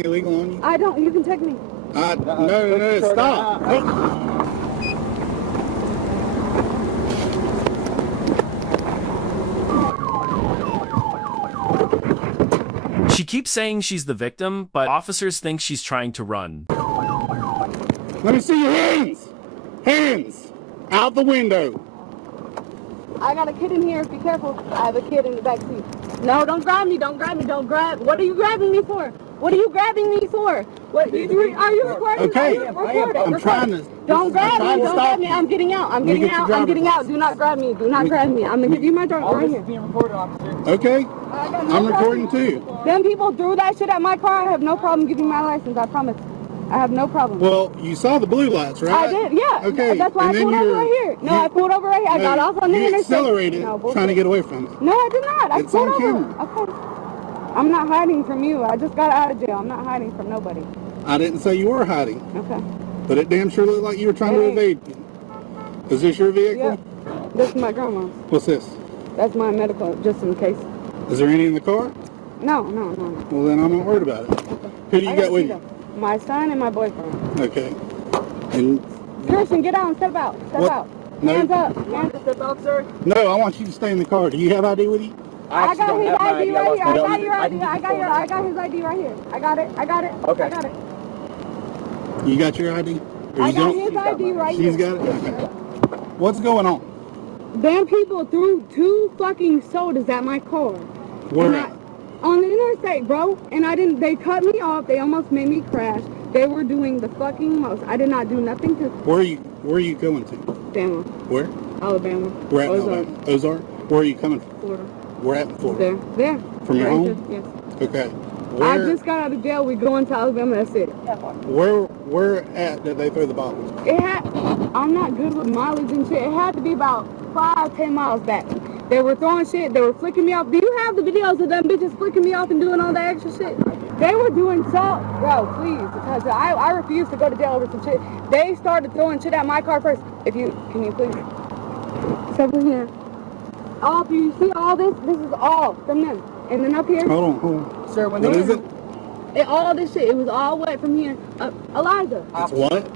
illegal on you? I don't. You can check me. No, stop. She keeps saying she's the victim, but officers think she's trying to run. Let me see your hands. Hands out the window. I got a kid in here. Be careful. I have a kid in the back seat. No, don't grab me. Don't grab me. Don't grab. What are you grabbing me for? What are you grabbing me for? What? Are you recording? Okay. I'm trying to. Don't grab me. Don't grab me. I'm getting out. I'm getting out. I'm getting out. Do not grab me. Do not grab me. I'm gonna give you my driver right here. Being recorded, officer. Okay. I'm recording too. Them people threw that shit at my car. I have no problem giving my license. I promise. I have no problem. Well, you saw the blue lights, right? I did, yeah. Okay. That's why I pulled over right here. No, I pulled over right here. I got off on the You interstate. accelerated trying to get away from it. No, I did not. I It's pulled on over. camera. Okay. I'm not hiding from you. I just got out of jail. I'm not hiding from nobody. I didn't say you were hiding, Okay. but it damn sure looked like you were trying to evade. Is this your vehicle? Yeah. This is my grandma's. What's this? That's my medical, just in case. Is there any in the car? No. Well, then I'm not worried about it. Who do you got with you? My son and my boyfriend. Okay. And Christian, get out and step out. Step What? out. No. Hands up. Hands up. Step out, sir. no, I want you to stay in the car. Do you have ID with you? I got his ID right here. I got your I ID. I got his ID right here. I got it. Okay. I got it. You got your ID? Or I you got don't? his ID right here. She's got it? Okay. What's going on? Damn people threw 2 fucking sodas at my car. Where And at? on the interstate, bro. And they cut me off. They almost made me crash. They were doing the fucking most. I did not do nothing to Where are you going to? Alabama. Where? Alabama. We're at Ozark, Alabama. Ozark? Where are you coming from? Florida. We're at Florida. There. From your Right home? there, yes. Okay. I Where, just got out of jail. We going to Alabama. That's it. where at did they throw the bottles? I'm not good with mileage and shit. It had to be about 5-10 miles back. They were throwing shit. They were flicking me off. Do you have the videos of them bitches flicking me off and doing all that extra shit? They were doing so... Bro, please. Because I refuse to go to jail over some shit. They started throwing shit at my car first. Can you please... It's over here. All, do you see all this? This is all from them. And then up here... Hold on. Sir, when What is it? all this shit. It was all wet from here. Eliza. It's what?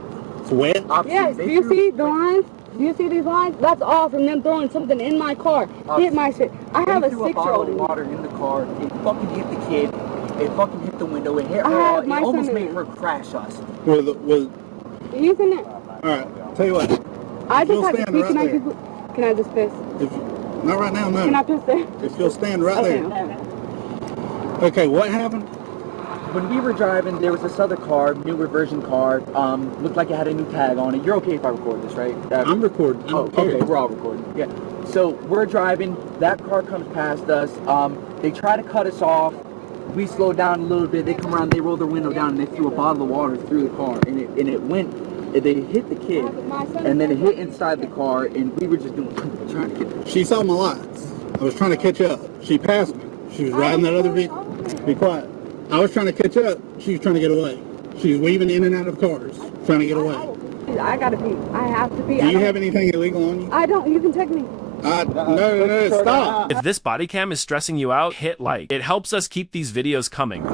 It's wet? Yes, do you see the lines? Do you see these lines? That's all from them throwing something in my car. Hit my shit. I have a 6-year-old. bottle of water in the car. It fucking hit the kid. It fucking hit the window. It hit I her. have It my almost son made in her crash us. You seen it? Alright, tell you what. I just You'll have to stand speak. right Can I just piss? Not right now, Can I no. piss there? If you'll stand right Okay. there. Okay, what happened? When we were driving, there was this other car, new reversion car. Looked like it had a new tag on it. You're okay if I record this, right? I'm recording. I don't care. Okay, we're all recording. Yeah. So we're driving. That car comes past us. They try to cut us off. We slow down a little bit. They come around. They roll their window down and they threw a bottle of water through the car. And it went. They hit the kid, and then it hit inside the car. And we were just trying to get. She saw my lights. I was trying to catch up. She passed me. She was riding that other vehicle. Be quiet. I was trying to catch up. She was trying to get away. She was weaving in and out of cars, trying to get away. I gotta pee. I have to pee. Do you have anything illegal on you? I don't. You can check me. No, stop. If this body cam is stressing you out, hit like. It helps us keep these videos coming.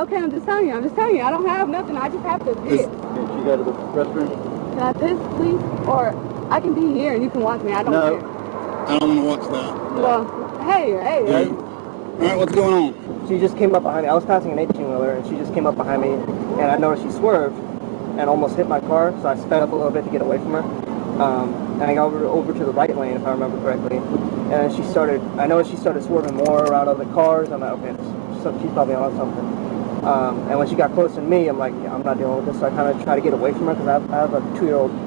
Okay, I'm just telling you. I don't have nothing. I just have to piss. Did you go to the restroom? Can I piss, please? Or I can be here and you can watch me. I don't care. I don't want to watch that. Well, hey. All right, what's going on? She just came up behind me. I was passing an 18-wheeler, and she just came up behind me, and I noticed she swerved and almost hit my car, so I sped up a little bit to get away from her. And I got over to the right lane, if I remember correctly, and I noticed she started swerving more out of the cars. I'm like, okay, she's probably on something. And when she got close to me, I'm like, yeah, I'm not dealing with this, so I kind of try to get away from her, because I have a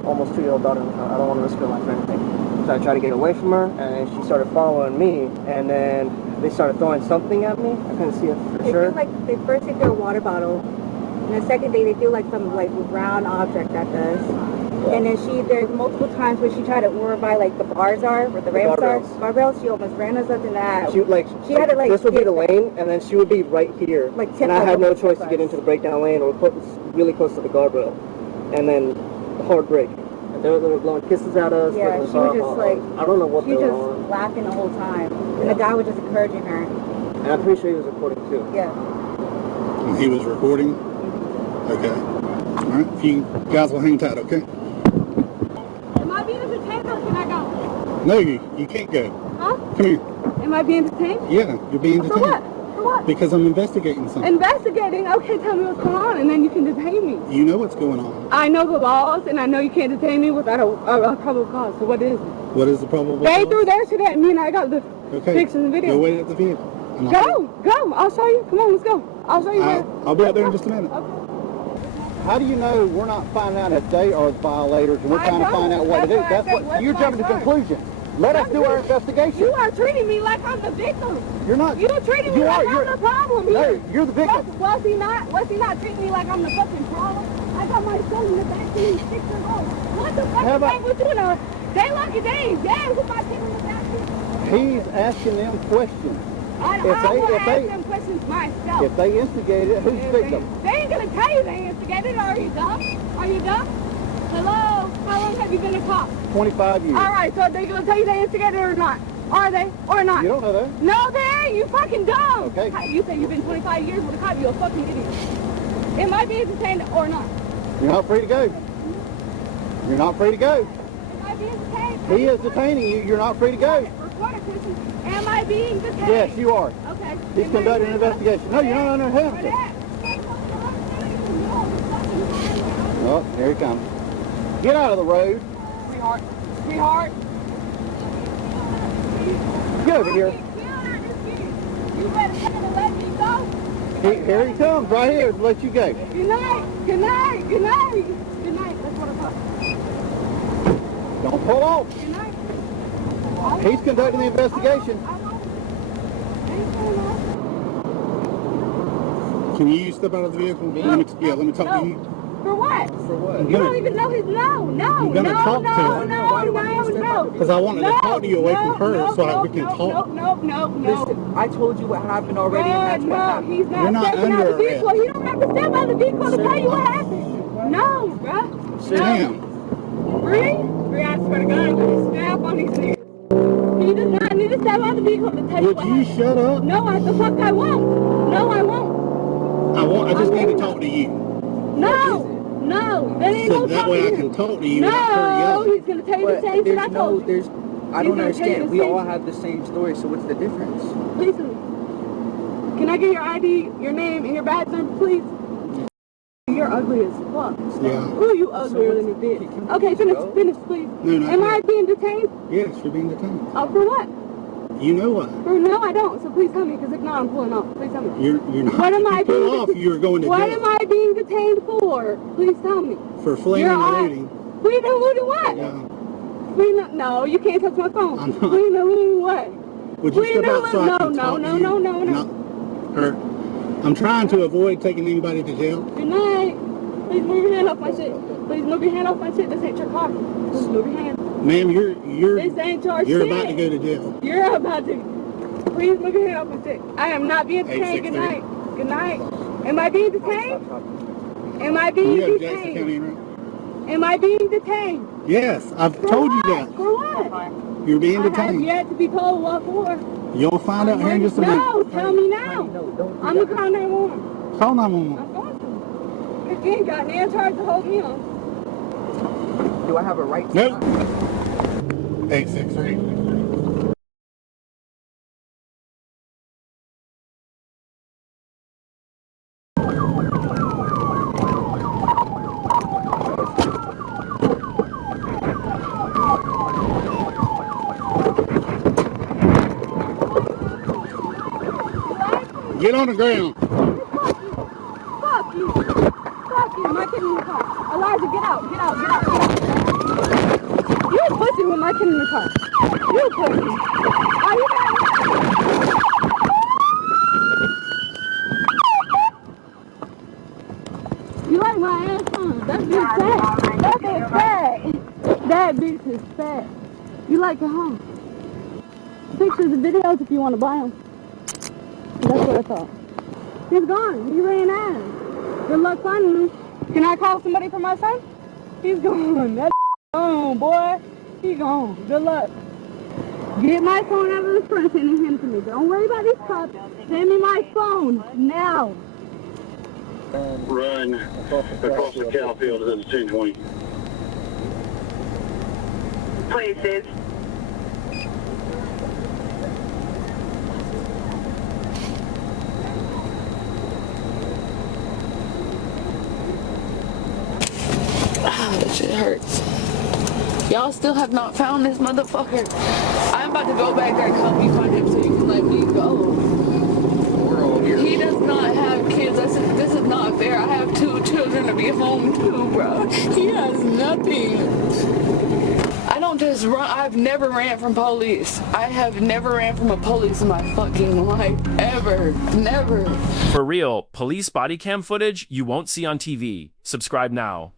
almost 2-year-old daughter in the car. I don't want to risk her life or anything. So I tried to get away from her, and she started following me, and then they started throwing something at me. I couldn't see it for sure. It seemed like they first they threw a water bottle, and the second day they threw like some like round object at us. And then there's multiple times where she tried to over by like the bars are, where the ramps are, guardrails. She almost ran us up in that. She had to like this would be the lane, and then she would be right here, and I had no choice to get into the breakdown lane or put really close to the guardrail, and then hard brake. And they were blowing kisses at us. Yeah, she was just like. I don't know what they were on. was laughing the whole time. And the guy was just encouraging her. And I'm pretty sure he was recording too. Yeah. He was recording? Okay. All right. If you guys will hang tight, okay? Am I being detained or can I go? No, you can't go. Huh? Come here. Am I being detained? Yeah, you're being detained. For what? For what? Because I'm investigating something. Investigating? Okay, tell me what's going on and then you can detain me. You know what's going on. I know the laws and I know you can't detain me without a probable cause. So what is it? What is the probable They cause? threw their shit at me and I got the pictures and video. Go wait at the vehicle. And Go! I'll show you. Come on, let's go. I'll show you where. I'll be out there in just a minute. Okay. How do you know we're not finding out if they are violators and we're I trying to find don't. out what to do? That's why I That's said, what what's you're my jumping to charge? conclusions. Let us do our investigation. You are treating me like I'm the victim. You're not. You're treating me You like are. I'm You're the problem No, here. you're the victim. Was he not? Was he not treating me like I'm the fucking problem? I got my son in the back seat, 6 years old. What the fuck How is about- wrong with you now? They lucky days. Yeah, who's my kid in the back seat? He's asking them questions. I If will they- ask them questions myself. If they instigated it, who's the victim? They ain't gonna tell you they instigated. Are you dumb? Are you dumb? Hello? How long have you been a cop? 25 years. All right, so are they gonna tell you they instigated or not? Are they or not? You don't know that. No, they ain't. You fucking dumb. Okay. You say you've been 25 years with a cop. You're a fucking idiot. Am I being detained or not? You're not free to go. You're not free to go. Am I being detained? He is detaining you. You're not free to go. Record it, Christian. Am I being detained? Yes, you are. Okay. He's conducting an investigation. No, you're not under handcuffs. Oh, here he comes. Get out of the road. Sweetheart. Get over here. You better fucking let me go. Here he comes, right here, to let you go. Good night. Good night. Good night. Good night. That's what I thought. Don't pull off. Good night. He's conducting the investigation. Can you step out of the vehicle? Let me talk to you. For what? For what? You don't even know his no. You're gonna talk to him. No. Because I wanted to talk to you away from her so we can talk. No. Listen, I told you what happened already, and that's what happened. He's not You're not stepping out under the vehicle. arrest. He don't have to step out of the vehicle to tell you what happened. No, bruh. Damn. Bree, I swear to God, I'm gonna snap on these niggas. He does not need to step out of the vehicle to tell you Would what you happened. shut up? No, the fuck I won't. No, I won't. I just need to talk to you. No. That ain't So no that way I talking to can him. talk to you without her No, yelling. he's gonna tell you the same thing I told you. I He's don't gonna tell you understand. the We same all thing. have the same story, so what's the difference? Listen, can I get your ID, your name, and your badge number, please? You're ugly as fuck. Yeah. Ooh, you uglier than a bitch. Okay, finish, please. No, not Am I yet. being detained? Yes, you're being detained. For what? You know what? No, I don't. So please tell me, because if not, I'm pulling off. Please tell me. You're not. What am If I you pull being off, you're going to What jail. am I being detained for? Please tell me. For fleeing and looting. Fleeing and looting what? Yeah. No, you can't touch my phone. I'm not. Fleeing and looting what? Would you Fleeing step and out so I can talk to you? No. Her. I'm trying to avoid taking anybody to jail. Good night. Please move your hand off my shit. Please move your hand off my shit. This ain't your car. Please move your hand. Ma'am, you're This ain't your you're shit. about to go to jail. You're about to. Please move your hand off my shit. I am not being detained. Good 863. night. Good night. Am I being detained? Am I being You have Jackson County, detained? right? Am I being detained? Yes, I've For told what? you that. For what? You're being I have detained. yet to be told what for. You'll find out here in just a minute. No, tell me now. I'm gonna call 911. Call 911. I'm going to. Because you ain't got no charge to hold me on. Do I have a right to Nope. stop? 863. Get on the ground. Fuck you. Fuck you. My kid in the car. Elijah, get out. Get out. Get out. Get out. You a pussy with my kid in the car. You a pussy. Are you mad? You like my ass, huh? That bitch fat. That bitch fat. That bitch is fat. You like it, huh? Pictures and videos if you want to buy them. That's what I thought. He's gone. He ran out. Good luck finding him. Can I call somebody for my son? He's gone. That's gone, boy. He gone. Good luck. Get my phone out of the front and hand it to me. Don't worry about these cops. Send me my phone now. Run across the cow field at the 1020. Please, sis. That shit hurts. Y'all still have not found this motherfucker. I'm about to go back there and help you find him so you can let me go. He does not have kids. This is not fair. I have 2 children to be home to, bro. He has nothing. I don't just run. I've never ran from police. I have never ran from a police in my fucking life. Ever. Never. For real, police body cam footage you won't see on TV. Subscribe now.